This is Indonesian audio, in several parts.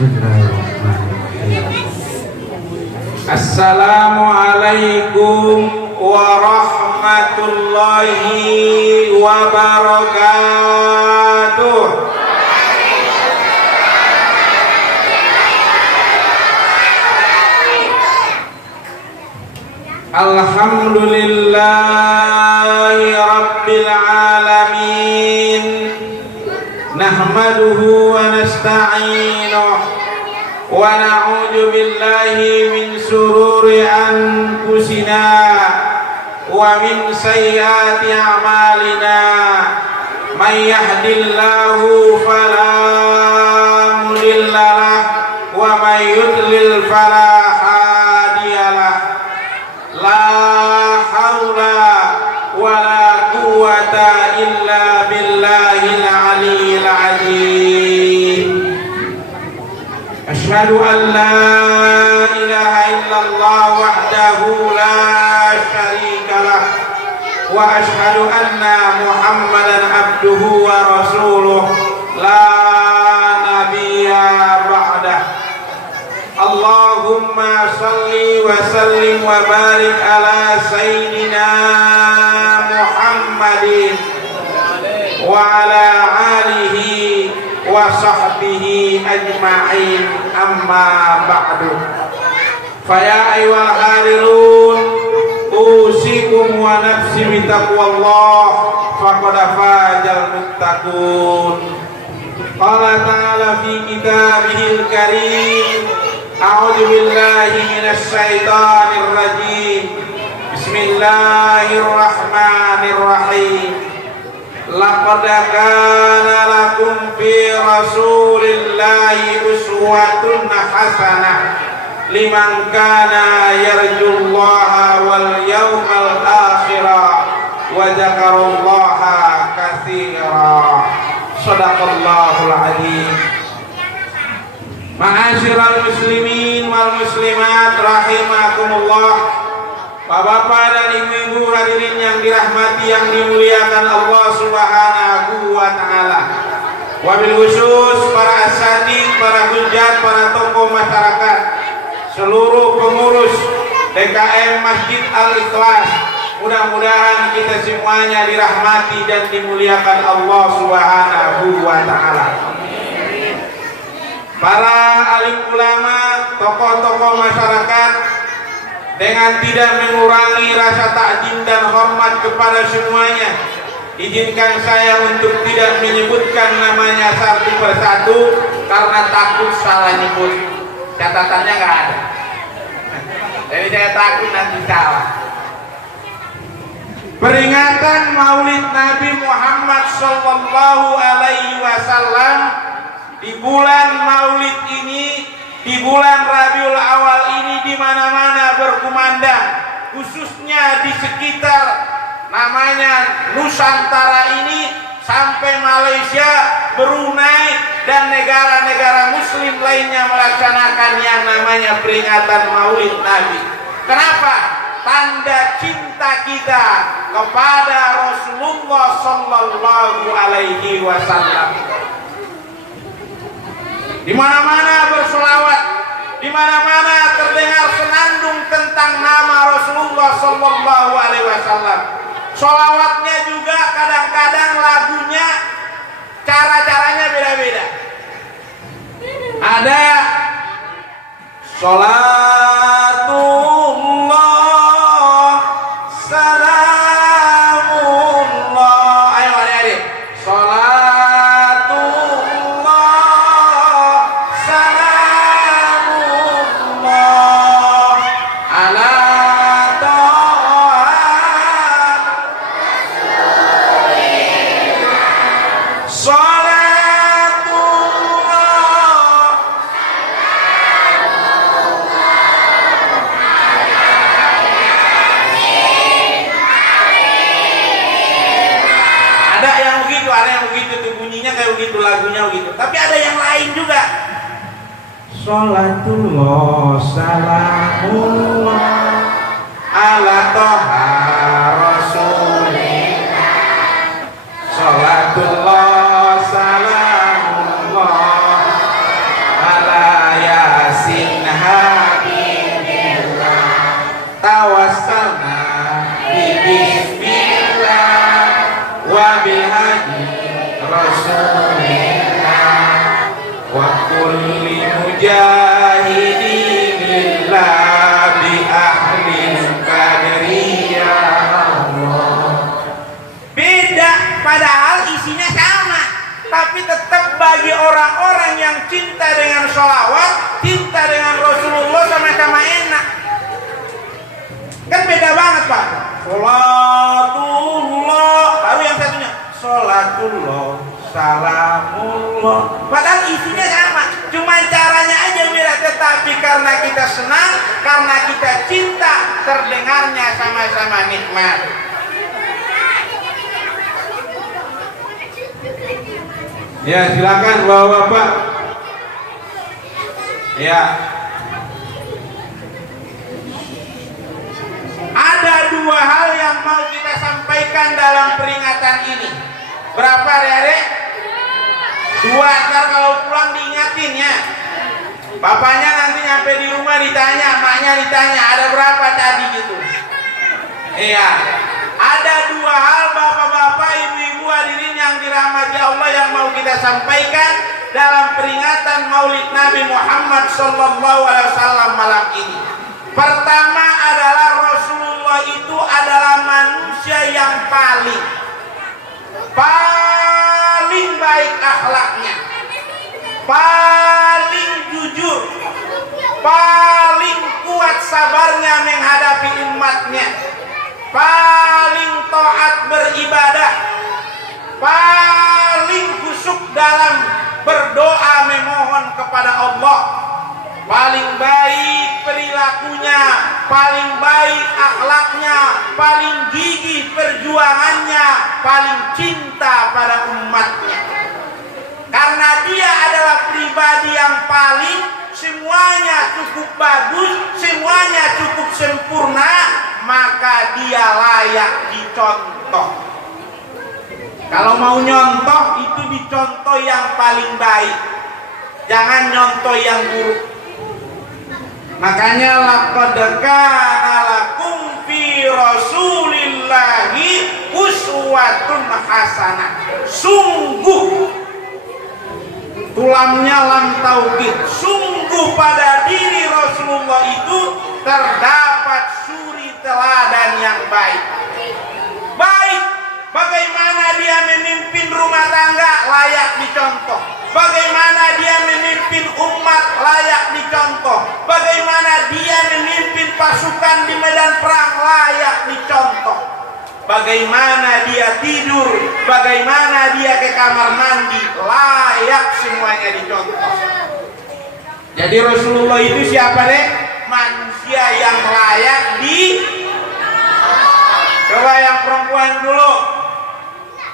Assalamualaikum warahmatullahi wabarakatuh. Alhamdulillahi rabbil alamin. Nahmaduhu wa nasta'inuhu wa na'udzu billahi min sururi anfusina wa min sayyiati a'malina. May yahdihillahu fala mudhillalah wa may yudlil fala hadiyalah. La haula wa la quwwata illa billahil aliyyil azim. Asyhadu an la ilaha illallah wahdahu la syarikalah wa asyhadu anna Muhammadan abduhu wa rasuluh la nabiyya ba'dah. Allahumma salli wa sallim wa barik ala sayyidina Muhammadin wa ala alihi wa sahbihi ajma'in, amma ba'du. Faya ayyuhal hadirun, usikum wa nafsi bitaqwallah, faqad fazal muttaqun. Qala ta'ala fi kitabihil karim, a'udzu billahi minasy syaithanir rajim. Bismillahirrahmanirrahim. Laqad kana lakum fi rasulillahi uswatun hasanah liman kana yarjullaha wal yawmal akhirah wa dzakarallaha katsira. Shadaqallahul adzim. Ma'asyiral muslimin wal muslimat rahimakumullah. Bapak-bapak dan ibu-ibu hadirin yang dirahmati, yang dimuliakan Allah Subhanahu wa taala. Wabil khusus para asatidz, para hujat, para tokoh masyarakat, seluruh pengurus DKM Masjid Al-Ikhlas. Mudah-mudahan kita semuanya dirahmati dan dimuliakan Allah Subhanahu wa taala. Para alim ulama, tokoh-tokoh masyarakat, dengan tidak mengurangi rasa takzim dan hormat kepada semuanya, izinkan saya untuk tidak menyebutkan namanya satu persatu karena takut salah nyebut. Catatannya nggak ada, jadi saya takut nanti salah. Peringatan Maulid Nabi Muhammad Sallallahu Alaihi Wasallam di bulan Maulid ini, di bulan Rabiul Awal ini, di mana-mana berkumandang, khususnya di sekitar namanya Nusantara ini, sampai Malaysia, Brunei, dan negara-negara muslim lainnya melaksanakan yang namanya peringatan Maulid Nabi. Kenapa? Tanda cinta kita kepada Rasulullah Sallallahu Alaihi Wasallam. Di mana-mana berselawat, di mana-mana terdengar senandung tentang nama Rasulullah Sallallahu Alaihi Wasallam. Selawatnya juga kadang-kadang lagunya, cara-caranya beda-beda. Ada sholatullah, salamullah. Ayo adik-adik, lagunya begitu, tapi ada yang lain juga. Sholatullah salamullah ala toha rasulillah. Sholatullah salamullah ala mujahidin lillah bi ahlil qadri ya Allah. Beda, padahal isinya sama, tapi tetap bagi orang-orang yang cinta dengan sholawat, cinta dengan Rasulullah sama-sama enak. Kan beda banget Pak. Sholatullah, baru yang satunya sholatullah, salamullah. Padahal isinya sama, cuma caranya aja beda. Tetapi karena kita senang, karena kita cinta, terdengarnya sama-sama nikmat. Ya silakan bapak-bapak. Ya. Ada dua hal yang mau kita sampaikan dalam peringatan ini. Berapa adik-adik? Dua, ntar kalau pulang diingatin ya. Bapaknya nanti nyampe di rumah ditanya, maknya ditanya, ada berapa tadi gitu. Iya. Ada dua hal bapak-bapak, ibu-ibu hadirin yang dirahmati Allah yang mau kita sampaikan dalam peringatan Maulid Nabi Muhammad SAW malam ini. Pertama adalah Rasulullah itu adalah manusia yang paling baik akhlaknya, paling jujur, paling kuat sabarnya menghadapi umatnya, paling taat beribadah, paling khusyuk dalam berdoa memohon kepada Allah, paling baik perilakunya, paling baik akhlaknya, paling gigih perjuangannya, paling cinta pada umatnya. Karena dia adalah pribadi yang paling, semuanya cukup bagus, semuanya cukup sempurna, maka dia layak dicontoh. Kalau mau nyontoh itu dicontoh yang paling baik, jangan nyontoh yang buruk. Makanya laqad kana lakum fi Rasulillahi uswatun hasanah. Sungguh, tulamnya lam taukid, sungguh pada diri Rasulullah itu terdapat suri teladan yang baik. Baik, bagaimana dia memimpin rumah tangga layak dicontoh. Bagaimana dia memimpin umat layak dicontoh. Bagaimana dia memimpin pasukan di medan perang layak dicontoh. Bagaimana dia tidur, bagaimana dia ke kamar mandi, layak semuanya dicontoh. Jadi Rasulullah itu siapa deh? Manusia yang layak di. Coba yang perempuan dulu.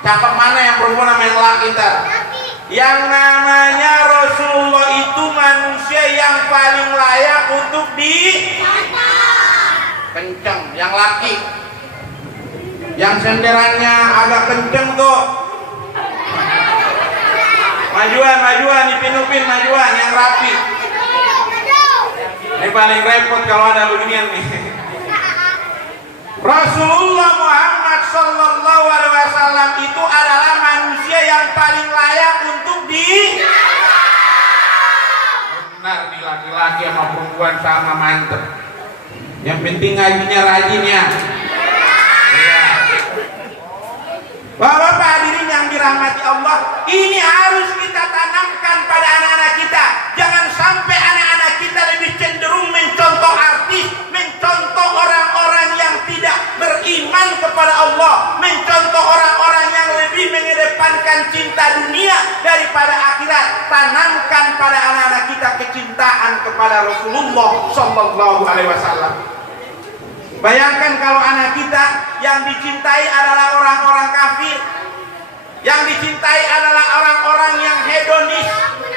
Cakep mana yang perempuan sama yang laki ntar? Yang namanya Rasulullah itu manusia yang paling layak untuk di kenceng. Yang laki, yang senderannya agak kenceng tuh, majuan, dipin-upin majuan yang rapi. Ini paling repot kalau ada beginian nih. Rasulullah Muhammad Sallallahu Alaihi Wasallam itu adalah manusia yang paling layak untuk di. Benar nih, laki-laki sama perempuan sama mantep. Yang penting ngajinya rajin ya. Iya. Bapak-bapak hadirin yang dirahmati Allah, ini harus kita tanamkan pada anak-anak kita. Jangan sampai anak-anak kita lebih cenderung mencontoh artis, mencontoh orang-orang yang tidak beriman kepada Allah, mencontoh orang-orang yang lebih mengedepankan cinta dunia daripada akhirat. Tanamkan pada anak-anak kita kecintaan kepada Rasulullah Sallallahu Alaihi Wasallam. Bayangkan kalau anak kita yang dicintai adalah orang-orang kafir, yang dicintai adalah orang-orang yang hedonis,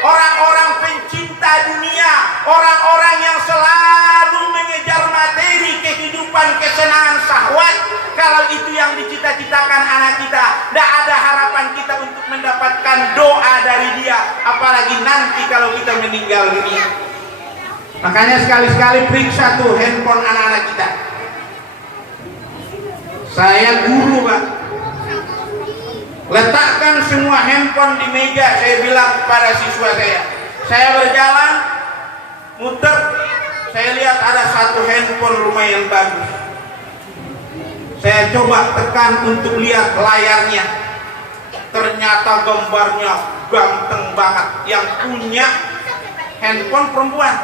orang-orang pencinta dunia, orang-orang yang selalu mengejar materi, kehidupan, kesenangan, syahwat. Kalau itu yang dicita-citakan anak kita, tidak ada harapan kita untuk mendapatkan doa dari dia, apalagi nanti kalau kita meninggal dunia. Makanya sekali-sekali periksa tuh handphone anak-anak kita. Saya guru Pak, letakkan semua handphone di meja. Saya bilang kepada siswa saya berjalan, muter, saya lihat ada satu handphone lumayan bagus. Saya coba tekan untuk lihat layarnya. Ternyata gambarnya ganteng banget. Yang punya handphone perempuan.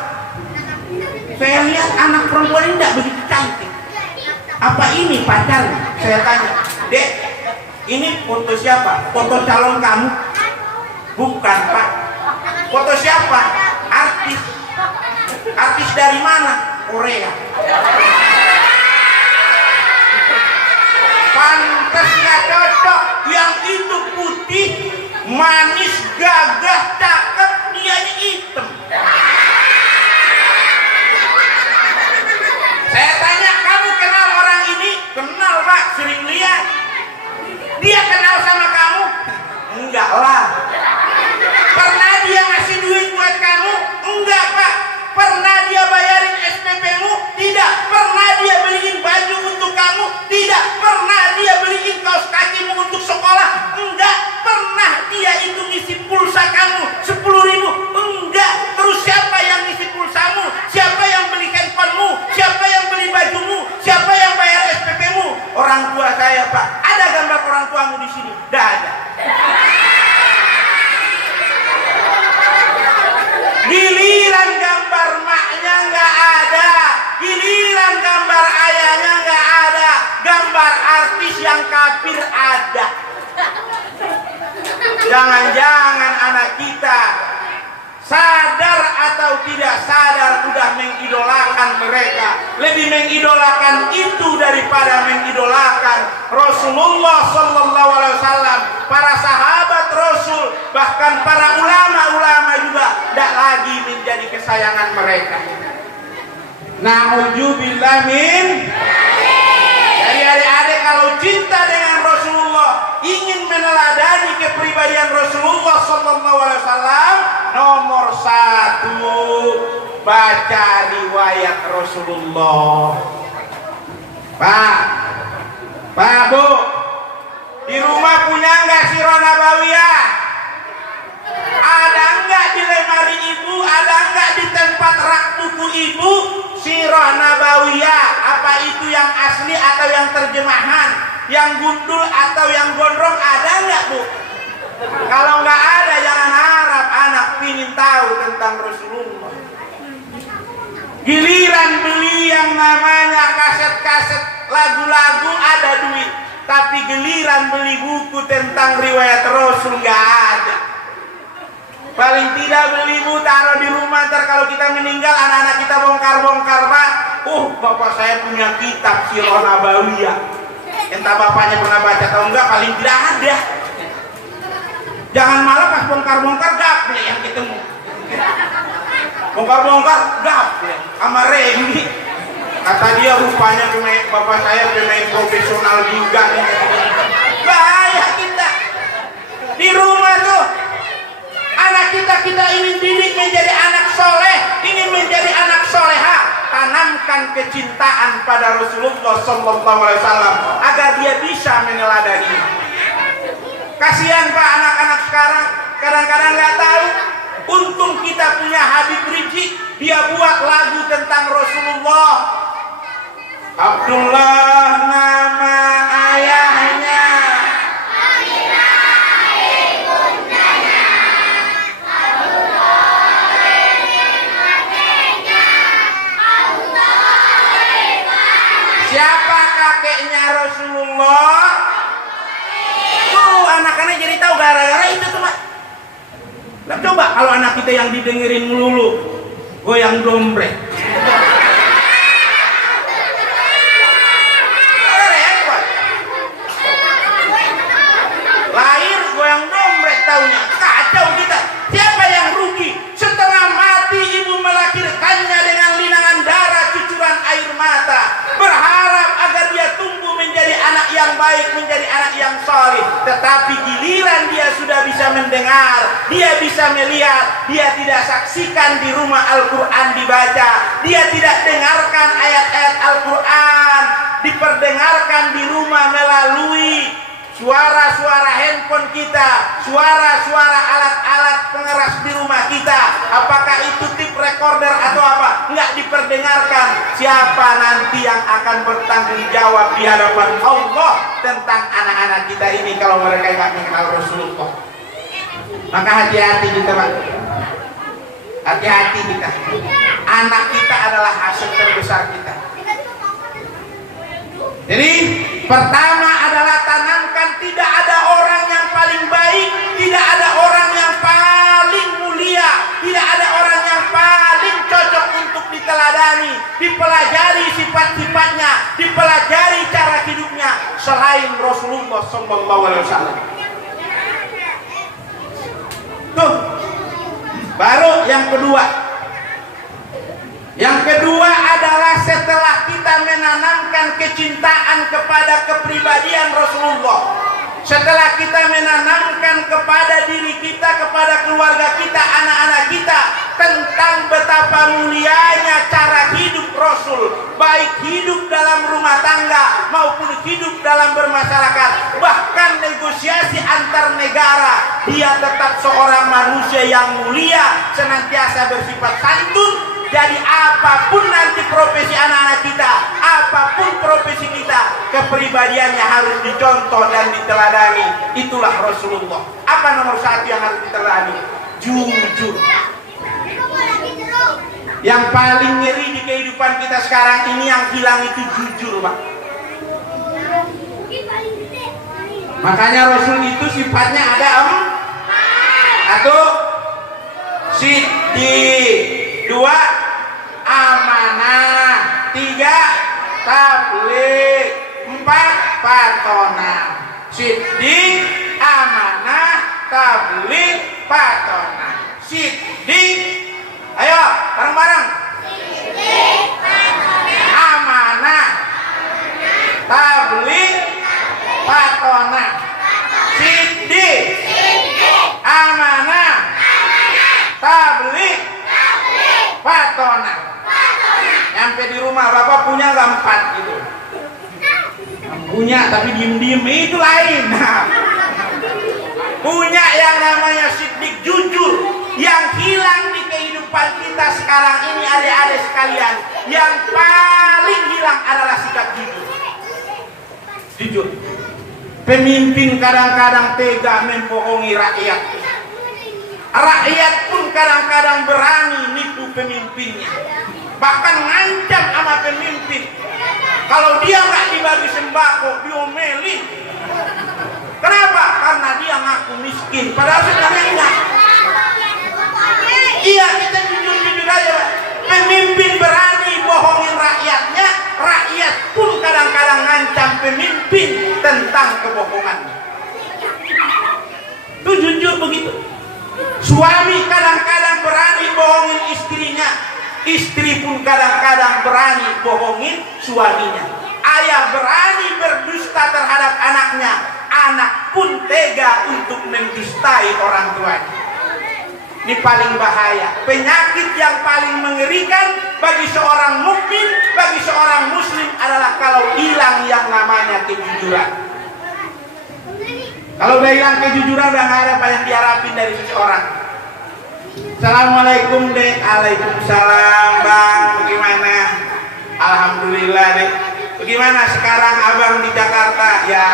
Saya lihat anak perempuan ini tidak begitu cantik. Apa ini pacarnya? Saya tanya, Dek, ini foto siapa? Foto calon kamu? Bukan, Pak. Foto siapa? Artis. Artis dari mana? Korea. Pantas nggak cocok. Yang itu putih, manis, gagah, cakep, dianya hitam. Saya tanya, kamu kenal orang ini? Kenal, Pak, sering lihat. Dia kenal sama kamu? Enggak lah. Pernah dia ngasih duit buat kamu? Enggak, Pak. Pernah dia bayarin SPP-mu? Tidak. Pernah dia beliin baju untuk kamu? Tidak. Pernah dia beliin kaos kakimu untuk sekolah? Enggak. Pernah dia itu ngisi pulsa kamu 10.000? Enggak. Terus siapa yang ngisi pulsamu? Siapa yang beli handphonemu? Siapa yang beli bajumu? Siapa yang bayar SPP-mu? Orang tua saya, Pak. Ada gambar orang tuamu di sini? Tidak ada. Giliran gambar maknya nggak ada, giliran gambar ayahnya nggak ada, gambar artis yang kafir ada. Jangan-jangan anak kita sadar atau tidak sadar udah mengidolakan mereka, lebih mengidolakan itu daripada mengidolakan Rasulullah Sallallahu Alaihi Wasallam, para sahabat Rasul, bahkan para ulama-ulama juga tidak lagi menjadi kesayangan mereka. Na'udzubillah min. Jadi adik-adik kalau cinta dengan Rasulullah, ingin meneladani kepribadian Rasulullah Sallallahu Alaihi Wasallam, nomor 1 baca riwayat Rasulullah. Pak Bu, di rumah punya nggak Sirah Nabawiyah? Ada nggak di lemari ibu? Ada nggak di tempat rak buku ibu Sirah Nabawiyah? Apa itu yang asli atau yang terjemahan? Yang gundul atau yang gondrong? Ada nggak, Bu? Kalau nggak ada, jangan harap anak ingin tahu tentang Rasulullah. Giliran beli yang namanya kaset-kaset lagu-lagu ada duit, tapi giliran beli buku tentang riwayat Rasul nggak ada. Paling tidak beli bu, taruh di rumah, ntar kalau kita meninggal anak-anak kita bongkar-bongkar, Pak. Bapak saya punya kitab Sirah Nabawiyah. Entah bapaknya pernah baca atau enggak, paling tidak ada. Jangan malah pas bongkar-bongkar gaple yang ketemu. Bongkar-bongkar gaple sama Remi. Kata dia rupanya pemain, bapak saya pemain profesional juga. Bahaya kita. Di rumah tuh anak kita ingin didik menjadi anak soleh, ingin menjadi anak soleha. Tanamkan kecintaan pada Rasulullah Sallallahu Alaihi Wasallam agar dia bisa meneladani. Kasihan Pak, anak-anak sekarang kadang-kadang nggak tahu. Untung kita punya Habib Rizik, dia buat lagu tentang Rasulullah. Abdullah nama ayahnya, siapa kakeknya Rasulullah? Anak-anak jadi tahu gara-gara itu tuh, Pak. Nah, coba kalau anak kita yang didengerin melulu goyang dombrek. Lahir goyang dombrek taunya, kacau kita. Siapa yang rugi? Setelah mati ibu melahirkannya dengan linangan darah, cucuran air mata, berharap agar dia tumbuh menjadi anak yang baik, menjadi anak yang saleh. Tetapi giliran dia sudah bisa mendengar, dia bisa melihat, dia tidak saksikan di rumah Al-Quran dibaca, dia tidak dengarkan ayat-ayat Al-Quran diperdengarkan di rumah melalui suara-suara handphone kita, suara-suara alat-alat pengeras di rumah kita. Apakah itu tip recorder recorder atau apa, nggak diperdengarkan. Siapa nanti yang akan bertanggung jawab di hadapan Allah tentang anak-anak kita ini kalau mereka nggak mengenal Rasulullah? Maka hati-hati kita, Pak. Hati-hati kita. Anak kita adalah hasil terbesar kita. Jadi pertama adalah tanamkan tidak ada orang yang paling baik, tidak ada orang yang paling mulia, tidak ada orang yang paling cocok untuk diteladani, dipelajari sifat-sifatnya, dipelajari cara hidupnya selain Rasulullah SAW. Tuh, baru yang kedua. Yang kedua adalah setelah kita menanamkan kecintaan kepada kepribadian Rasulullah, setelah kita menanamkan kepada diri kita, kepada keluarga kita, anak-anak kita tentang betapa mulianya cara hidup Rasul, baik hidup dalam rumah tangga maupun hidup dalam bermasyarakat, bahkan negosiasi antar negara, dia tetap seorang manusia yang mulia, senantiasa bersifat santun. Jadi apapun nanti profesi anak-anak kita, apapun profesi kita, kepribadiannya harus dicontoh dan diteladani. Itulah Rasulullah. Apa nomor satu yang harus diteladani? Jujur. Yang paling ngeri di kehidupan kita sekarang ini, yang hilang itu jujur, Pak. Makanya Rasul itu sifatnya ada satu, siddiq. Dua, amanah. Tiga, tabligh. Empat, patona. Siddiq, amanah, tabligh, patona. Siddiq. Ayo, bareng-bareng. Siddiq, patona. Amanah, tabligh, patona. Siddiq, amanah, tabligh, patona. Nyampe di rumah, Bapak punya nggak 4 gitu? Punya, tapi diem-diem itu lain. Punya yang namanya siddiq, jujur. Yang hilang di kehidupan kita sekarang ini, adik-adik sekalian, yang paling hilang adalah sikap jujur. Jujur. Pemimpin kadang-kadang tega membohongi rakyat. Rakyat pun kadang-kadang berani nipu pemimpinnya, bahkan ngancam sama pemimpin. Kalau dia nggak dibagi sembako, diomelin. Kenapa? Karena dia ngaku miskin, padahal sebenarnya enggak. Iya, kita jujur-jujur aja. Pemimpin berani bohongin rakyatnya, rakyat pun kadang-kadang ngancam pemimpin tentang kebohongannya. Itu jujur begitu. Suami kadang-kadang berani bohongin istrinya, istri pun kadang-kadang berani bohongin suaminya. Ayah berani berdusta terhadap anaknya, anak pun tega untuk mendustai orang tuanya. Ini paling bahaya, penyakit yang paling mengerikan bagi seorang mukmin, bagi seorang muslim adalah kalau hilang yang namanya kejujuran. Kalau udah hilang kejujuran, udah nggak ada apa yang diharapin dari seseorang. Assalamualaikum, Dek. Waalaikumsalam, Bang. Bagaimana? Alhamdulillah, Dek. Bagaimana sekarang Abang di Jakarta? Ya,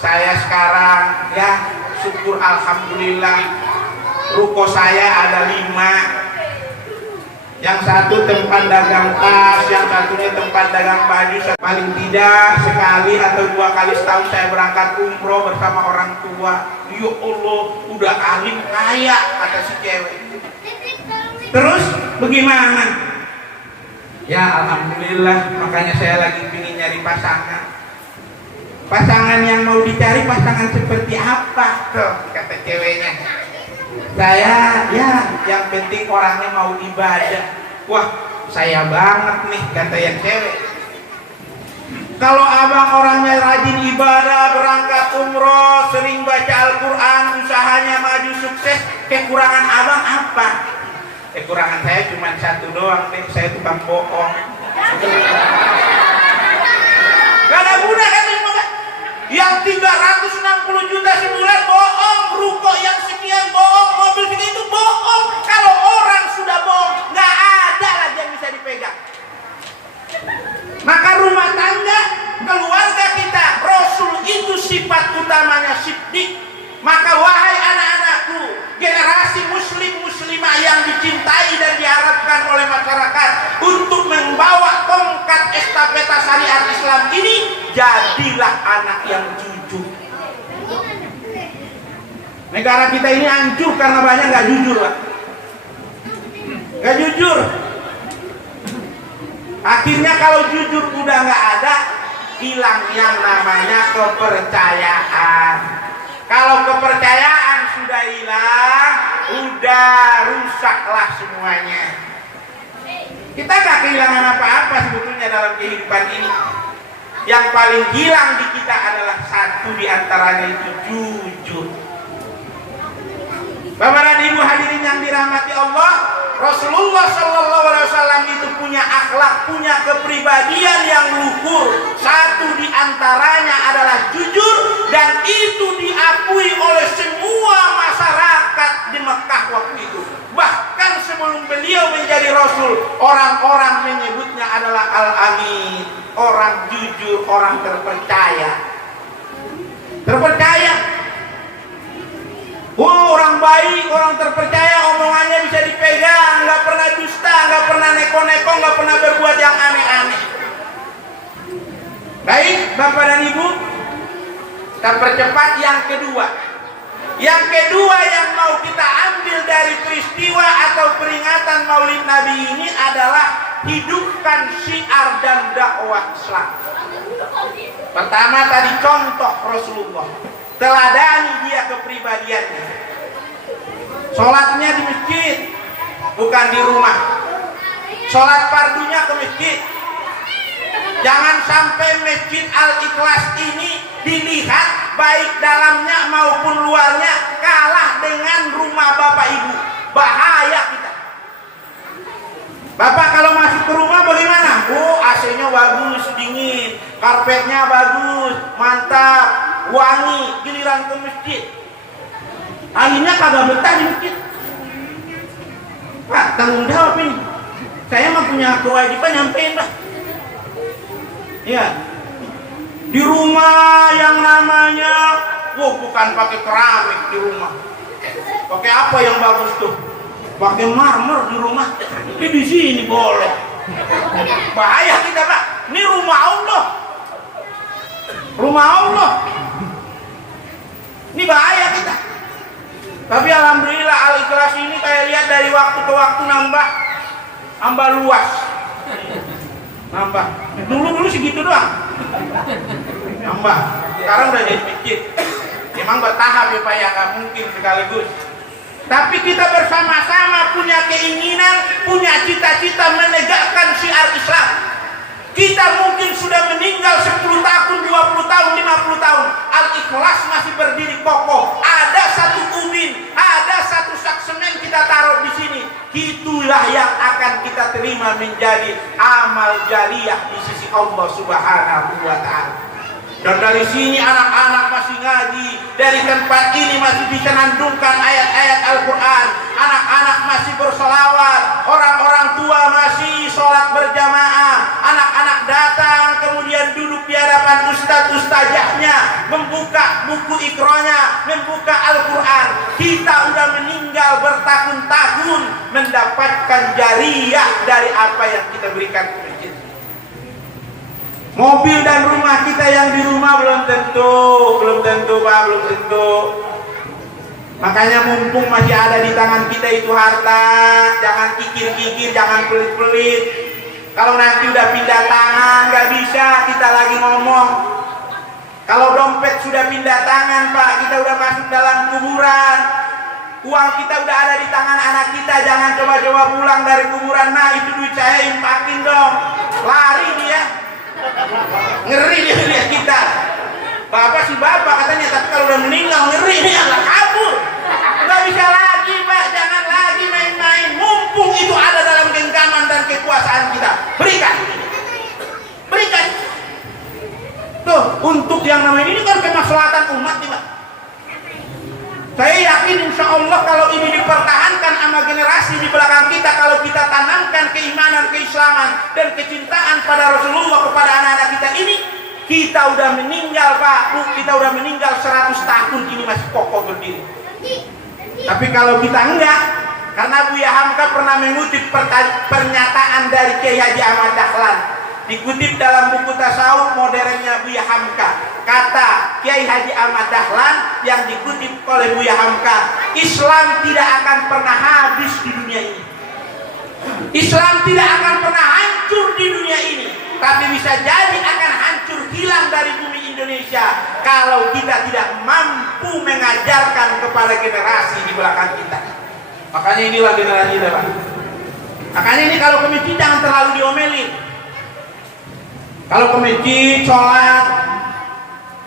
saya sekarang ya syukur alhamdulillah. Ruko saya ada 5. Yang satu tempat dagang tas, yang satunya tempat dagang baju. Paling tidak sekali atau 2 kali setahun saya berangkat umroh bersama orang tua. Ya Allah, udah alim kaya, kata si cewek. Terus bagaimana? Ya alhamdulillah, makanya saya lagi pingin nyari pasangan. Pasangan yang mau dicari pasangan seperti apa? Tuh, kata ceweknya. Saya ya yang penting orangnya mau ibadah. Wah, saya banget nih, kata yang cewek. Kalau abang orangnya rajin ibadah, berangkat umroh, sering baca Al-Quran, usahanya maju sukses, kekurangan abang apa? Kekurangan saya cuma satu doang, deh. Saya tukang bohong. Gak ada guna kan? Yang 360 juta sebulan bohong, ruko yang sekian bohong, mobil sekian itu bohong. Kalau orang sudah bohong, nggak Islam ini, jadilah anak yang jujur. Negara kita ini hancur karena banyak nggak jujur, Pak. Nggak jujur. Akhirnya kalau jujur udah nggak ada, hilang yang namanya kepercayaan. Kalau kepercayaan sudah hilang, udah rusaklah semuanya. Kita nggak kehilangan apa-apa sebetulnya dalam kehidupan ini. Yang paling hilang di kita adalah satu di antaranya, itu jujur. Bapak dan Ibu hadirin yang dirahmati Allah, Rasulullah SAW itu punya akhlak, punya kepribadian yang luhur. Satu di antaranya adalah jujur, dan itu diakui oleh semua masyarakat di Mekah waktu itu. Bahkan sebelum beliau menjadi Rasul, orang-orang menyebutnya adalah Al-Amin, orang jujur, orang terpercaya. Terpercaya. Oh, orang baik, orang terpercaya, omongannya bisa dipegang, nggak pernah dusta, nggak pernah neko-neko, nggak pernah berbuat yang aneh-aneh. Baik, Bapak dan Ibu, kita percepat yang kedua. Yang kedua yang mau kita ambil dari peristiwa atau peringatan Maulid Nabi ini adalah hidupkan syiar dan dakwah Islam. Pertama tadi contoh Rasulullah. Teladani dia kepribadiannya. Sholatnya di masjid, bukan di rumah. Sholat fardunya ke masjid. Jangan sampai Masjid Al-Ikhlas ini dilihat baik dalamnya maupun luarnya kalah dengan rumah Bapak Ibu. Bahaya kita. Bapak kalau masuk ke rumah bagaimana? Oh, AC-nya bagus, dingin, karpetnya bagus, mantap, wangi. Giliran ke masjid, akhirnya kagak betah di masjid. Pak, tanggung jawab ini. Saya mah punya kewajiban nyampein, Pak. Ya, di rumah yang namanya, bukan pakai keramik di rumah. Pakai apa yang bagus tuh? Pakai marmer di rumah. Tapi di sini boleh. Bahaya kita, Pak. Ini rumah Allah. Rumah Allah. Ini bahaya kita. Tapi alhamdulillah Al-Ikhlas ini kayak lihat dari waktu ke waktu nambah luas. Nambah. Dulu segitu doang. Nambah. Sekarang udah jadi masjid. Emang bertahap ya Pak, ya nggak mungkin sekaligus. Tapi kita bersama-sama punya keinginan, punya cita-cita menegakkan syiar Islam. Kita mungkin sudah meninggal 10 tahun, 20 tahun, 50 tahun. Al-Ikhlas masih berdiri kokoh. Ada satu ubin, ada satu sak semen kita taruh di sini. Itulah yang akan kita terima menjadi amal jariyah di sisi Allah Subhanahu wa Ta'ala. Dan dari sini anak-anak masih ngaji, dari tempat ini masih bisa nandungkan ayat-ayat Al-Quran, anak-anak masih bersolawat, orang-orang tua masih sholat berjamaah, anak-anak datang kemudian duduk di hadapan ustadz-ustazahnya, membuka buku ikronya, membuka Al-Quran. Kita udah meninggal bertahun-tahun mendapatkan jariyah dari apa yang kita berikan. Mobil dan rumah kita yang di rumah belum tentu Pak, belum tentu. Makanya mumpung masih ada di tangan kita itu harta, jangan kikir-kikir, jangan pelit-pelit. Kalau nanti udah pindah tangan, nggak bisa kita lagi ngomong. Kalau dompet sudah pindah tangan Pak, kita udah masuk dalam kuburan. Uang kita udah ada di tangan anak kita, jangan coba-coba pulang dari kuburan. Nah itu duit saya impakin dong, lari dia. Ngeri dia lihat kita. Bapak sih bapak katanya, tapi kalau udah meninggal ngeri dia, nggak kabur. Nggak bisa lagi Pak, jangan lagi main-main. Mumpung itu ada dalam genggaman dan kekuasaan kita, berikan. Tuh, untuk yang namanya ini kan kemaslahatan umat nih Pak. Saya yakin insya Allah kalau ini dipertahankan sama generasi di belakang kita, kalau kita tanamkan keimanan, keislaman, dan kecintaan pada Rasulullah kepada anak-anak kita ini, kita udah meninggal Pak, kita udah meninggal 100 tahun ini masih kokoh berdiri. Tapi kalau kita enggak, karena Buya Hamka pernah mengutip pernyataan dari Kiai Haji Ahmad Dahlan, Dikutip dalam buku tasawuf modernnya Buya Hamka, kata Kiai Haji Ahmad Dahlan yang dikutip oleh Buya Hamka, Islam tidak akan pernah habis di dunia ini. Islam tidak akan pernah hancur di dunia ini, tapi bisa jadi akan hancur, hilang dari bumi Indonesia kalau kita tidak mampu mengajarkan kepada generasi di belakang kita. Makanya inilah generasi depan. Makanya ini kalau ke masjid jangan terlalu diomelin. Kalau ke masjid sholat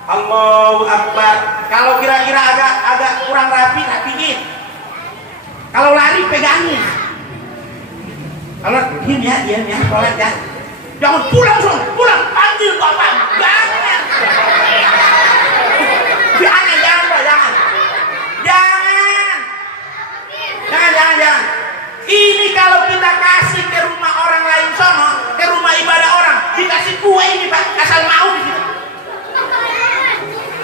Allahu Akbar, kalau kira-kira agak kurang rapiin. Kalau lari pegangin. Kalau diam ya, sholat ya. Jangan pulang, panggil bapak. Jangan. Ini kalau kita kasih ke rumah orang lain sono, ke rumah ibadah orang, dikasih kue ini Pak, asal mau di situ.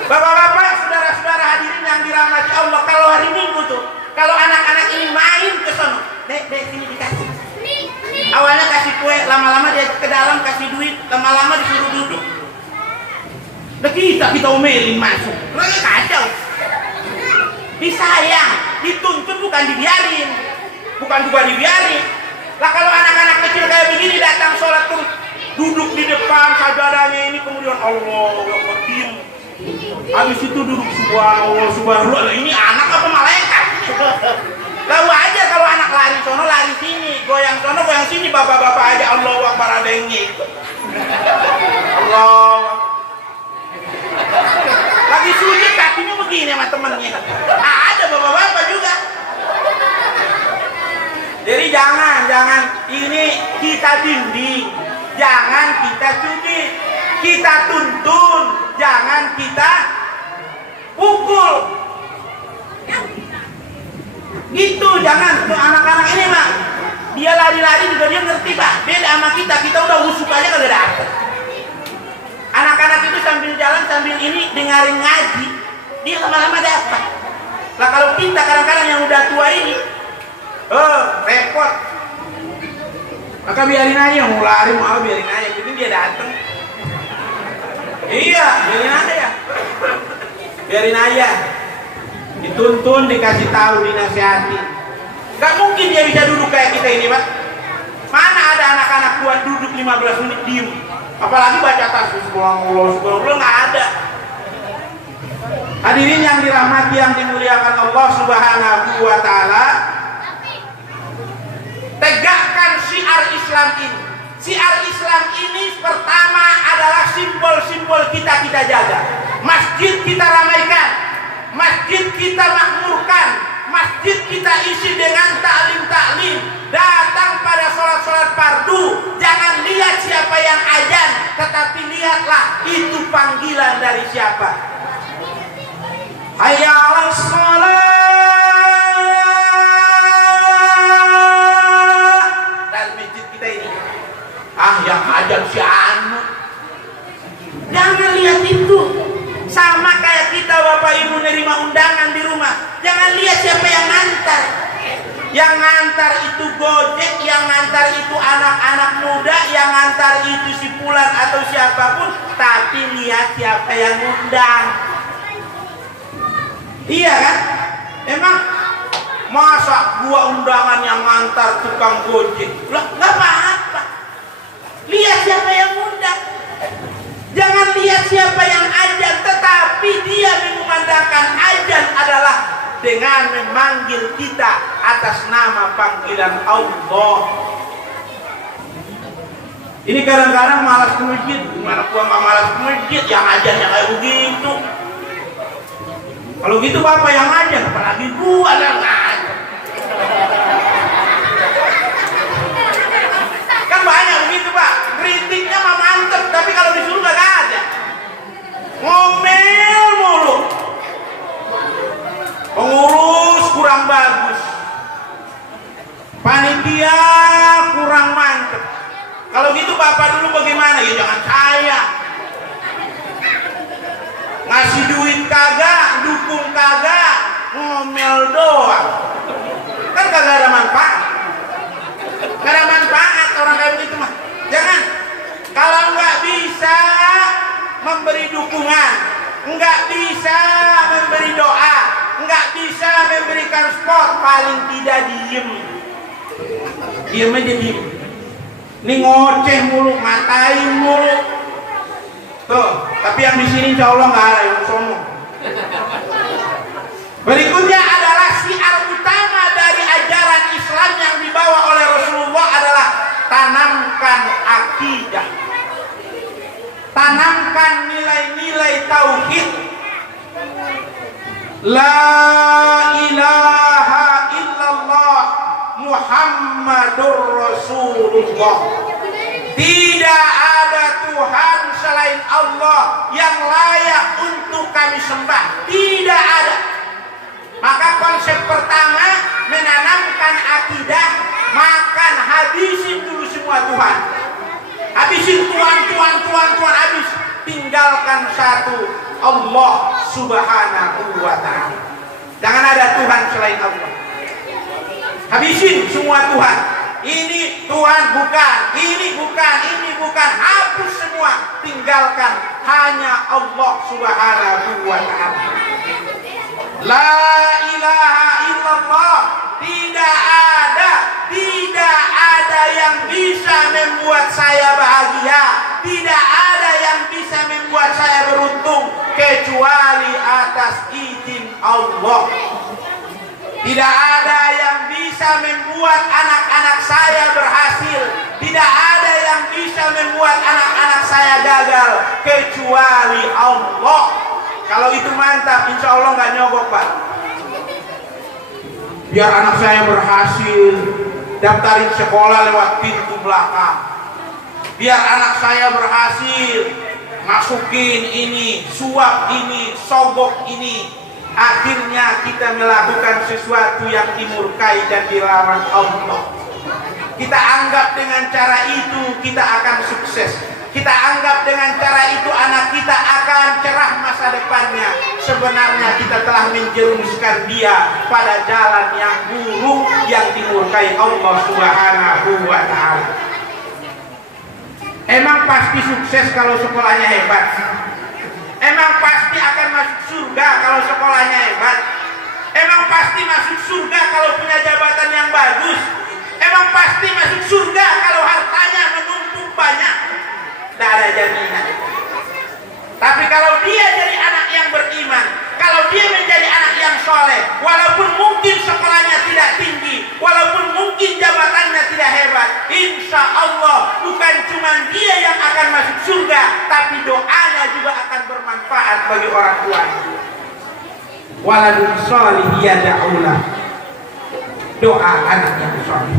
Bapak-bapak, saudara-saudara hadirin yang dirahmati Allah, kalau hari Minggu tuh, kalau anak-anak ini main ke sono, dek sini dikasih. Awalnya kasih kue, lama-lama dia ke dalam kasih duit, lama-lama disuruh duduk. Nah kita omelin masuk, kacau. Disayang, dituntut bukan dibiarin. Lah kalau anak-anak kecil kayak begini datang sholat terus duduk di depan sajadahnya ini, kemudian Allah diam. Habis itu duduk subhanallah. Ini anak apa malaikat? Lalu aja kalau anak lari sono lari sini, goyang sono goyang sini, bapak-bapak aja Allahu Akbar ada yang ngikut. Allah. Lagi sujud kakinya begini sama temennya. Ada bapak-bapak juga. Jadi jangan ini kita bimbing, jangan kita cubit, kita tuntun, jangan kita pukul. Gitu, jangan. Anak-anak ini mah dia lari-lari juga dia ngerti Pak. Beda sama kita udah usuk aja kagak dapet. Anak-anak itu sambil jalan sambil ini dengerin ngaji, dia lama-lama dapat. Lah kalau kita kadang-kadang yang udah tua ini, repot. Maka biarin aja, mau lari mau biarin aja, jadi dia datang. Iya, biarin aja. Dituntun, dikasih tahu, dinasihati. Gak mungkin dia bisa duduk kayak kita ini Pak. Mana ada anak-anak buat duduk 15 menit diem, apalagi baca tasbih subhanallah, nggak ada. Hadirin yang dirahmati yang dimuliakan Allah Subhanahu wa taala, tegakkan syiar Islam ini. Syiar Islam ini pertama adalah simbol-simbol kita jaga. Masjid kita ramaikan, masjid kita makmurkan, masjid kita isi dengan taklim. Datang pada sholat-sholat fardu, jangan lihat siapa yang azan, tetapi lihatlah itu panggilan dari siapa. Hayya 'alas shalah. Dan masjid kita ini, yang azan si anu. Jangan lihat itu. Sama kayak kita Bapak Ibu nerima undangan di rumah, jangan lihat siapa yang ngantar. Yang ngantar itu Gojek, yang ngantar itu anak-anak muda, yang ngantar itu si Fulan atau siapapun, tapi lihat siapa yang ngundang. Iya kan? Emang masa gua undangan yang ngantar tukang Gojek? Lah nggak apa-apa. Lihat siapa yang ngundang. Jangan lihat siapa yang azan, tetapi dia mengumandangkan azan adalah dengan memanggil kita atas nama panggilan Allah. Ini kadang-kadang malas ke masjid. Gimana gua nggak malas ke masjid? Yang azannya kayak begitu. Kalau gitu bapak yang azan, apalagi gua yang azan. Kan banyak begitu Pak. Kritiknya mah mantep, tapi kalau disuruh nggak ada. Ngomel mulu. Pengurus kurang bagus, panitia kurang mantep. Kalau gitu bapak dulu bagaimana? Ya jangan saya ngasih duit kagak, dukung kagak, ngomel doang, kan kagak ada manfaat. Gak ada manfaat orang kayak begitu mah. Jangan. Kalau enggak bisa memberi doa, enggak bisa memberikan spot, paling tidak diem aja diem. Ini ngoceh mulu, matain mulu. Tuh, tapi yang di sini insya Allah nggak ada yang sombong. Berikutnya adalah syiar utama dari ajaran Islam yang dibawa oleh Rasulullah adalah tanamkan akidah, tanamkan nilai-nilai tauhid. La ilaha illallah Muhammadur Rasulullah. Tidak ada Tuhan selain Allah yang layak untuk kami sembah. Tidak ada. Maka konsep pertama menanamkan akidah, makan habisin dulu semua Tuhan. Habisin Tuhan, habis. Tinggalkan satu, Allah Subhanahu wa ta'ala. Jangan ada Tuhan selain Allah. Habisin semua Tuhan. Ini Tuhan bukan, ini bukan, hapus semua. Tinggalkan hanya Allah Subhanahu wa ta'ala. La ilaha illallah. Tidak ada yang bisa membuat saya bahagia, tidak ada yang bisa membuat saya beruntung kecuali atas izin Allah. Tidak ada yang bisa membuat anak-anak saya berhasil, tidak ada yang bisa membuat anak-anak saya gagal kecuali Allah. Kalau itu mantap, insya Allah nggak nyogok, Pak. Biar anak saya berhasil, daftarin sekolah lewat pintu belakang. Biar anak saya berhasil, masukin ini, suap ini, sogok ini. Akhirnya kita melakukan sesuatu yang dimurkai dan dilarang Allah. Kita anggap dengan cara itu kita akan sukses. Kita anggap dengan cara itu anak kita akan cerah masa depannya. Sebenarnya kita telah menjerumuskan dia pada jalan yang buruk yang dimurkai Allah Subhanahu wa ta'ala. Emang pasti sukses kalau sekolahnya hebat. Emang pasti akan masuk surga kalau sekolahnya hebat. Emang pasti masuk surga kalau punya jabatan yang bagus. Emang pasti masuk surga kalau hartanya menumpuk banyak. Tidak ada jaminan. Tapi kalau dia jadi anak yang beriman, kalau dia menjadi anak yang soleh, walaupun mungkin sekolahnya tidak tinggi, walaupun mungkin jabatannya tidak hebat, insya Allah bukan cuma dia yang akan masuk surga, tapi doanya juga akan bermanfaat bagi orang tuanya. Waladun solih yada'ulah. Doa anak yang soleh.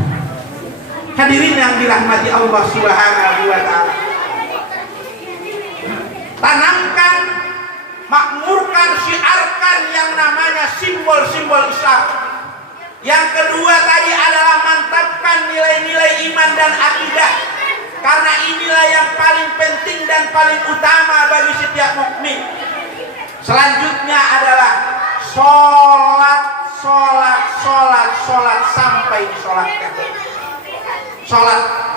Hadirin yang dirahmati Allah Subhanahu wa ta'ala. Tanamkan, makmurkan, syiarkan yang namanya simbol-simbol Islam. Yang kedua tadi adalah mantapkan nilai-nilai iman dan akidah. Karena inilah yang paling penting dan paling utama bagi setiap mukmin. Selanjutnya adalah sholat sampai disolatkan. Sholat.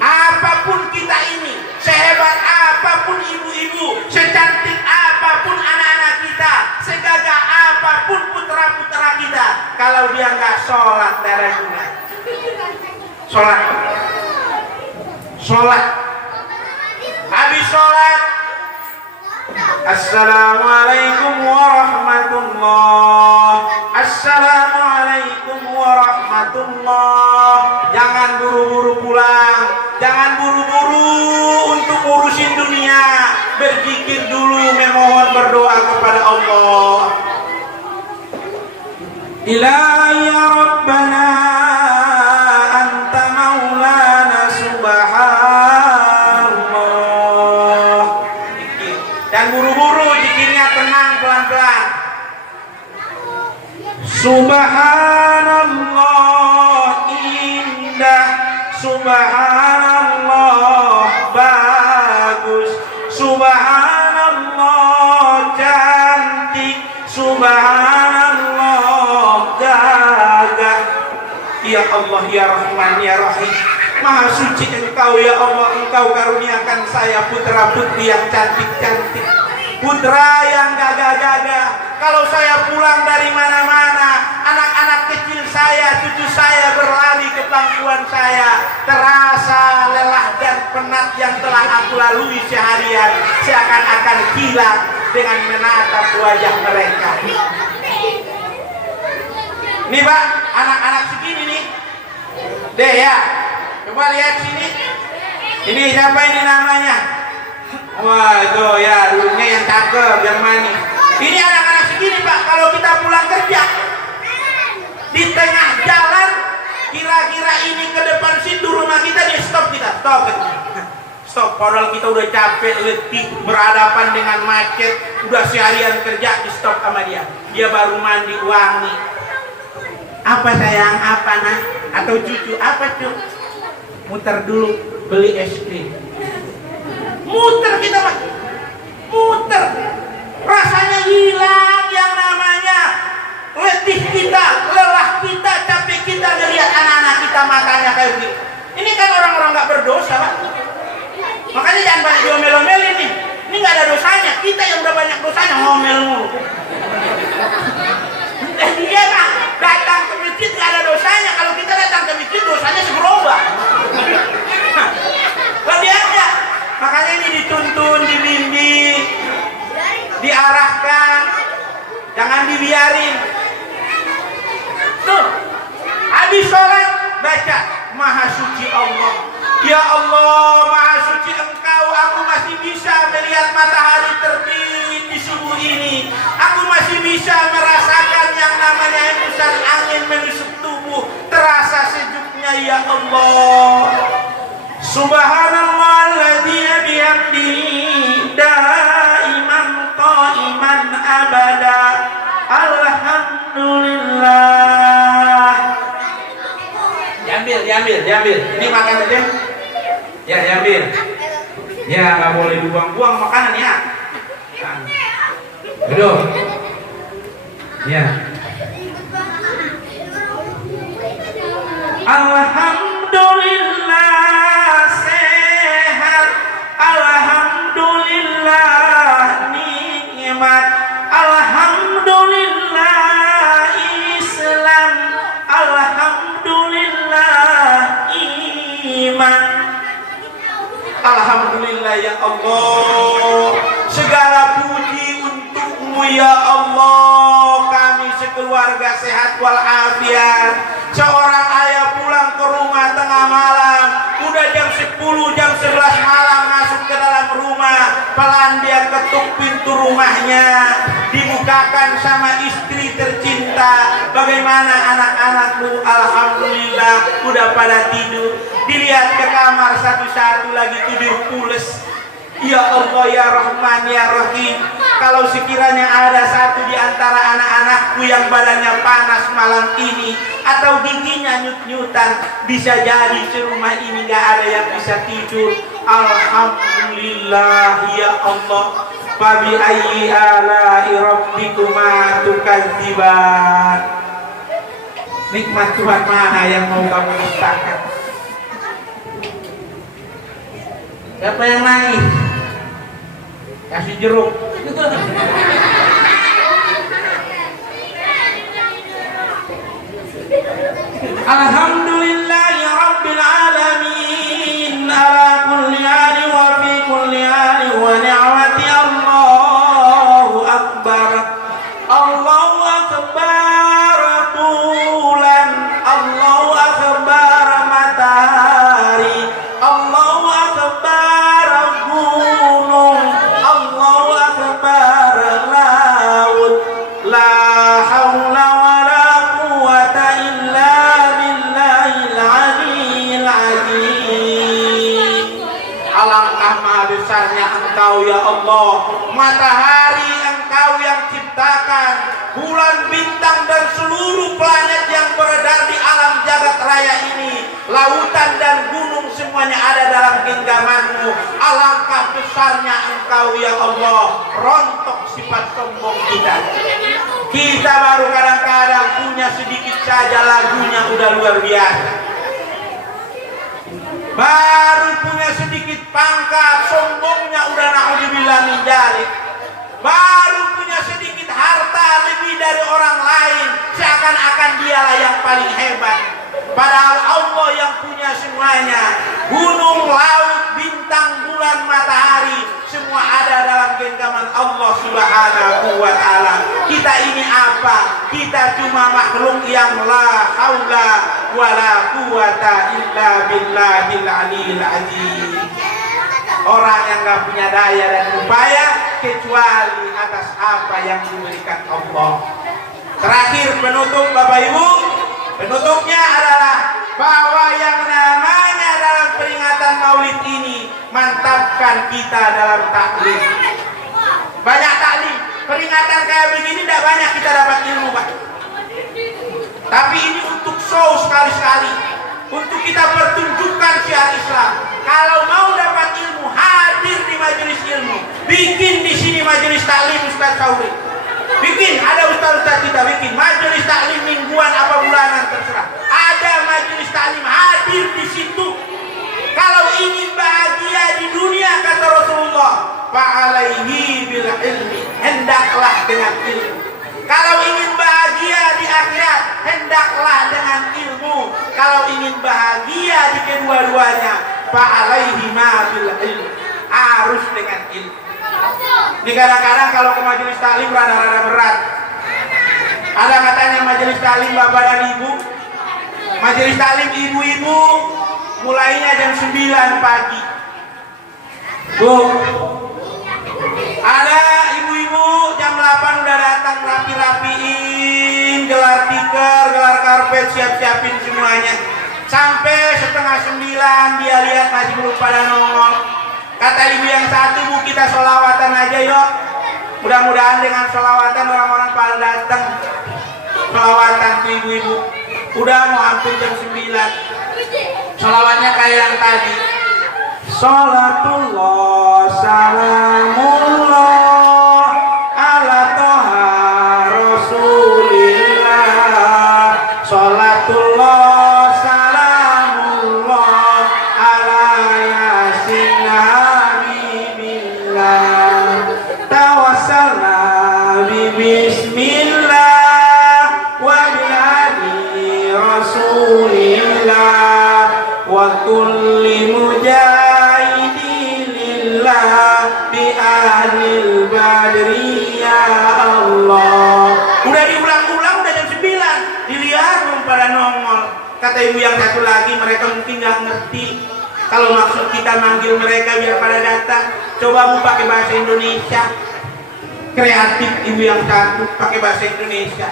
Apapun kita ini, sehebat apapun ibu-ibu, secantik apapun anak-anak kita, segagah apapun putra-putra kita, kalau dia nggak sholat darah guna. Sholat. Habis sholat, Assalamualaikum warahmatullahi. Assalamualaikum warahmatullahi. Jangan buru-buru pulang, jangan buru-buru untuk ngurusin dunia. Berzikir dulu, memohon berdoa kepada Allah. Ilahi Rabbana anta maulana subhanallah. Dan buru-buru, zikirnya tenang, pelan-pelan. Subhanallah indah, subhanallah bagus, subhanallah cantik, subhanallah gagah. Ya Allah, ya Rahman, ya Rahim, Maha suci Engkau ya Allah. Engkau karuniakan saya putra putri yang cantik-cantik. putra yang gagah-gagah. Kalau saya pulang dari mana-mana, anak-anak kecil saya, cucu saya berlari ke pangkuan saya. Terasa lelah dan penat yang telah aku lalui seharian seakan-akan hilang dengan menatap wajah mereka. Nih Pak, anak-anak segini nih. Deh ya, coba lihat sini. Ini siapa ini namanya? Wah itu ya, dulunya yang cakep, yang manis. Ini anak-anak segini Pak, kalau kita pulang kerja di tengah jalan, kira-kira ini ke depan situ rumah kita, dia stop kita, stop. Padahal kita udah capek, letih, berhadapan dengan macet, udah seharian kerja, di stop sama dia. Dia baru mandi wangi. Apa sayang, apa nak? Atau cucu, apa cucu? Muter dulu, beli es krim. Muter kita Pak, muter. Rasanya hilang yang namanya letih kita, lelah kita, capek kita ngelihat anak-anak kita matanya kayak begitu. Ini kan orang-orang nggak berdosa Pak. Makanya jangan banyak diomel-omel ini. Ini nggak ada dosanya. Kita yang udah banyak dosanya ngomel mulu. Dia Pak datang ke masjid nggak ada dosanya. Kalau kita datang ke masjid dosanya seberubah. Lebih aja. Makanya ini dituntun, dibimbing, diarahkan, jangan dibiarin. Tuh, habis sholat baca Maha Suci Allah. Ya Allah, Maha Suci Engkau, aku masih bisa melihat matahari terbit di subuh ini. Aku masih bisa merasakan yang namanya hembusan angin menusuk tubuh, terasa sejuknya ya Allah. Subhanallah alladzi bihamdihi daiman qaiman abada. Alhamdulillah. Diambil. Ini makan aja. Ya, diambil. Ya, nggak boleh dibuang-buang makanan ya. Duduk. Ya. Alhamdulillah sehat, alhamdulillah nikmat, alhamdulillah Islam, alhamdulillah iman. Alhamdulillah ya Allah, segala puji untukmu ya Allah. Kami sekeluarga sehat walafiat. Seorang ayah pulang ke rumah tengah malam, udah jam 10, jam 11 malam masuk ke dalam rumah. Pelan dia ketuk pintu rumahnya, dibukakan sama istri tercinta. Bagaimana anak-anakmu? Alhamdulillah udah pada tidur. Dilihat ke kamar satu-satu lagi tidur pules. Ya Allah ya Rahman ya Rahim, kalau sekiranya ada satu di antara anak-anakku yang badannya panas malam ini atau giginya nyut-nyutan, bisa jadi serumah ini gak ada yang bisa tidur. Alhamdulillah ya Allah. Fabi ayyi ala'i rabbikuma tukadziban. Nikmat Tuhan mana yang mau kamu dustakan? Siapa yang nangis? Kasih jeruk. Alhamdulillahi Rabbil Alamin, ala kulli hali wa fi kulli hali wa ni'mati. Allahu Akbar, Allahu Akbar bulan, Allahu Akbar matahari, Allahu Akbar gunung, Allahu Akbar laut. La haula wa la quwata illa billahil aliyyil azim. Alangkah maha besarnya Engkau ya Allah. Matahari Engkau yang ciptakan, bulan, bintang dan seluruh planet yang beredar di alam jagat raya ini, lautan dan gunung semuanya ada dalam genggaman-Mu. Alangkah besarnya Engkau ya Allah. Rontok sifat sombong kita. Kita baru kadang-kadang punya sedikit saja, lagunya udah luar biasa. Baru punya sedikit pangkat, sombongnya udah na'udzubillah min dzalik. baru punya sedikit harta lebih dari orang lain, seakan-akan dialah yang paling hebat. Padahal Allah yang punya semuanya. Gunung, laut, bintang, bulan, matahari, semua ada dalam genggaman Allah Subhanahu wa ta'ala. Kita ini apa? Kita cuma makhluk yang la haula wa la quwata illa billahil aliyil azim. Orang yang gak punya daya dan upaya kecuali atas apa yang diberikan Allah. Terakhir penutup Bapak Ibu, penutupnya adalah bahwa yang namanya dalam peringatan Maulid ini mantapkan kita dalam taklim. Banyak taklim, peringatan kayak begini tidak banyak kita dapat ilmu, Pak. Tapi ini untuk show sekali-sekali, untuk kita pertunjukkan syiar Islam. Kalau mau dapat ilmu, hadir di majelis ilmu. Bikin di sini majelis taklim Ustaz Sauri. Bikin, ada ustaz-ustaz kita bikin majelis taklim mingguan apa bulanan terserah. Ada majelis taklim, hadir di situ. Kalau ingin bahagia di dunia kata Rasulullah, fa'alaihi bil ilmi, hendaklah dengan ilmu. Kalau ingin bahagia di akhirat, hendaklah dengan ilmu. Kalau ingin bahagia di kedua-duanya, fa'alaihi ma bil ilmi, harus dengan ilmu. Ini kadang-kadang kalau ke majelis taklim rada-rada berat. Ada katanya majelis taklim bapak dan ibu, majelis taklim ibu-ibu mulainya jam 9 pagi. Bu, ada ibu-ibu jam 8 udah datang rapi-rapiin, gelar tikar, gelar karpet, siap-siapin semuanya. Sampai setengah 9 dia lihat masih belum pada nongol. Kata ibu yang satu, Bu, kita sholawatan aja yuk. Mudah-mudahan dengan sholawatan orang-orang pada datang. Sholawatan tuh ibu-ibu. Udah mau hampir jam 9. Sholawatnya kayak yang tadi. Sholatullah salamullah ala toha rasulillah. Sholatullah salamullah ala yasin habibillah. Tawassalna bismillah wa biladi rasulillah wa kulli mujahidilillah bi ahlil badri ya Allah. Udah diulang-ulang, udah jam 9 dilihat belum pada nongol. Kata ibu yang satu lagi, mereka mungkin nggak ngerti kalau maksud kita manggil mereka biar pada datang. Coba mau pakai bahasa Indonesia. Kreatif ibu yang satu pakai bahasa Indonesia.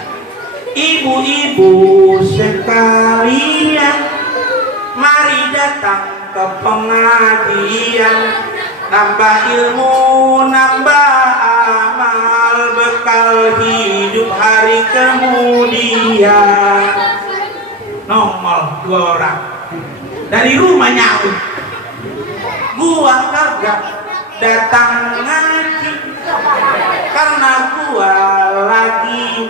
Ibu-ibu sekalian, mari datang ke pengajian, nambah ilmu, nambah amal, bekal hidup hari kemudian. Nongol 2 orang dari rumah nyaut. Gua kagak datang ngaji karena gua lagi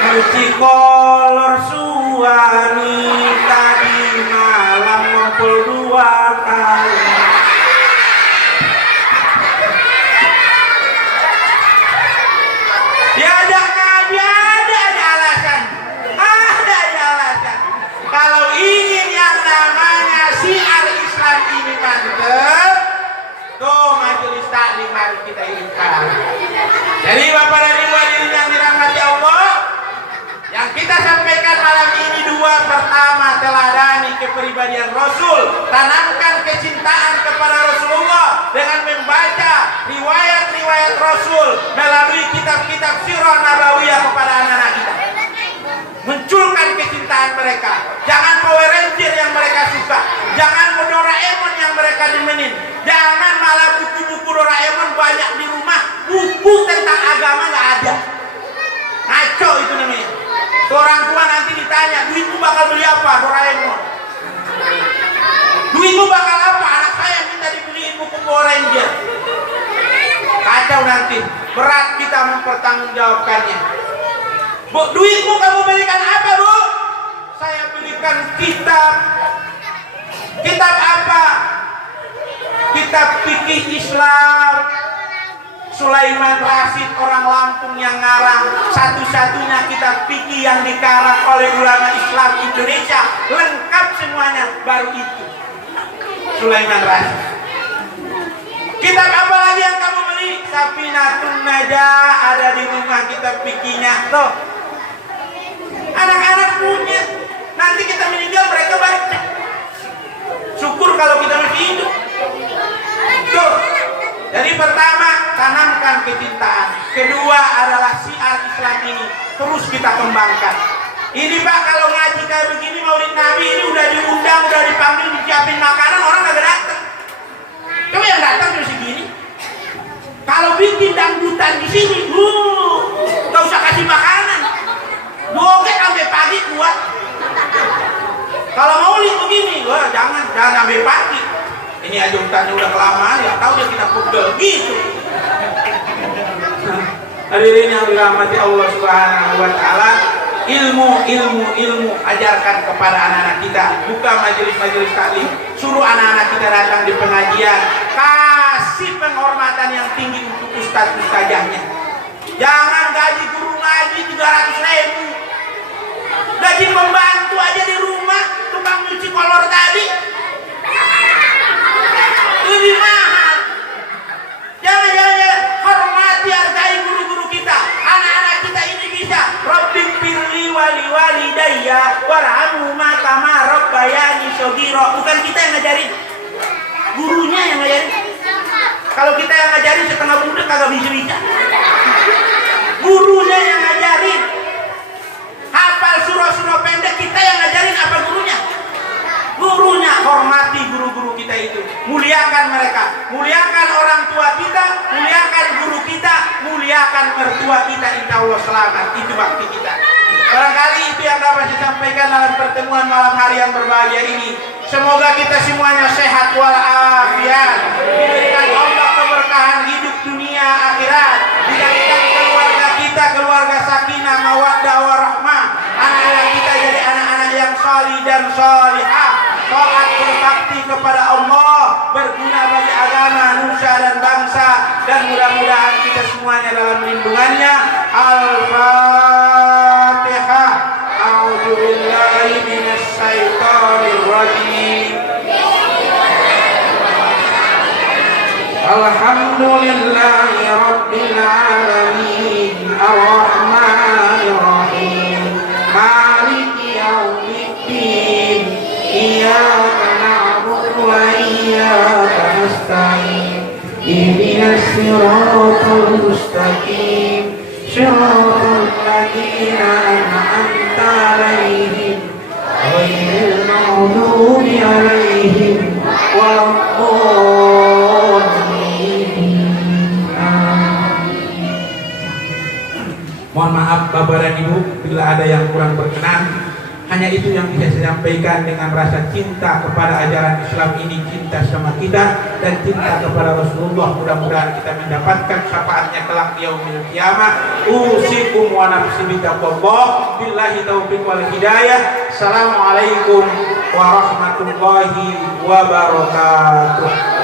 nyuci kolor suami tadi malam ngumpul 2 kali. Diajak ngaji ada alasan. Kalau ingin yang namanya syiar Islam ini mantap, tuh majelis taklim mari kita hidupkan. Jadi Bapak dan Ibu hadirin yang dirahmati Allah, yang kita sampaikan malam ini 2. Pertama, teladani kepribadian Rasul, tanamkan kecintaan kepada Rasulullah dengan membaca riwayat-riwayat Rasul melalui kitab-kitab sirah nabawiyah kepada anak-anak kita. Munculkan kecintaan mereka. Jangan Power Ranger yang mereka suka, jangan Doraemon yang mereka demenin, jangan malah buku-buku Doraemon banyak di rumah, buku tentang agama nggak ada. Ngaco itu namanya. Orang tua nanti ditanya, duitmu bakal beli apa Doraemon? Duitmu bakal apa? Anak saya minta dibeliin buku Power Ranger. Kacau nanti, berat kita mempertanggungjawabkannya. Bu, duitmu kamu belikan apa, Bu? Saya belikan kitab. Kitab apa? Kitab fikih Islam. Sulaiman Rasyid orang Lampung yang ngarang, satu-satunya kitab fikih yang dikarang oleh ulama Islam Indonesia, lengkap semuanya, baru itu Sulaiman Rasyid. Kitab apa lagi yang kamu beli? Safinatun Najah ada di rumah, kitab fikihnya tuh. Anak-anak punya, nanti kita meninggal mereka baca. Syukur kalau kita masih hidup. Tuh. Jadi pertama, tanamkan kecintaan. Kedua adalah syiar Islam ini terus kita kembangkan. Ini Pak, kalau ngaji kayak begini Maulid Nabi ini udah diundang, udah dipanggil, disiapin makanan, orang kagak datang. Coba yang datang cuma segini. Kalau bikin dangdutan di sini, nggak usah kasih makanan. Joget sampai pagi kuat. Kalau Maulid begini, wah jangan sampai pagi. Ini aja hutannya udah kelamaan, ya tahu dia kita pegel gitu. Hadirin yang dirahmati Allah Subhanahu wa taala, ilmu ajarkan kepada anak-anak kita. Buka majelis-majelis taklim, suruh anak-anak kita datang di pengajian, kasih penghormatan yang tinggi untuk ustaz-ustazahnya. Jangan gaji guru ngaji 300.000. Gaji pembantu aja di rumah, tukang nyuci kolor tadi lebih mahal. Jangan hormati, hargai guru-guru kita. Anak-anak kita ini bisa. Rabbik firli wali walidayya warhamhuma kama rabbayani shaghira. Bukan kita yang ngajarin, gurunya yang ngajarin. Kalau kita yang ngajarin setengah budak kagak bisa. Gurunya yang ngajarin. Hafal surah-surah pendek, kita yang ngajarin apa gurunya? Gurunya. Hormati guru-guru kita itu, muliakan mereka, muliakan orang tua kita, muliakan guru kita, muliakan mertua kita, insya Allah selamat. Itu bakti kita. Barangkali itu yang dapat saya sampaikan dalam pertemuan malam hari yang berbahagia ini. Semoga kita semuanya sehat walafiat, diberikan Allah keberkahan hidup dunia akhirat, dijadikan keluarga kita keluarga sakinah mawaddah warahmah, anak-anak kita jadi anak-anak yang salih dan salihah, taat berbakti kepada Allah, berguna bagi agama, nusa dan bangsa, dan mudah-mudahan kita semuanya dalam lindungannya. Al-Fatihah. A'udzu billahi minasy syaithanir rajim. Alhamdulillahi rabbil alamin. Ar-Rahmanir Rahim. Maliki yaumiddin. Iyyaka na'budu wa iyyaka nasta'in. Ihdinas siratal mustaqim. Shiratal ladzina an'amta 'alaihim ghairil maghdubi 'alaihim waladdallin. Mohon maaf Bapak dan Ibu bila ada yang kurang berkenan. Hanya itu yang bisa saya sampaikan dengan rasa cinta kepada ajaran Islam ini, cinta sama kita dan cinta kepada Rasulullah. Mudah-mudahan kita mendapatkan syafaatnya kelak di yaumil qiyamah. Usikum wa nafsi bitaqwallah. Billahi taufiq wal hidayah. Assalamualaikum warahmatullahi wabarakatuh.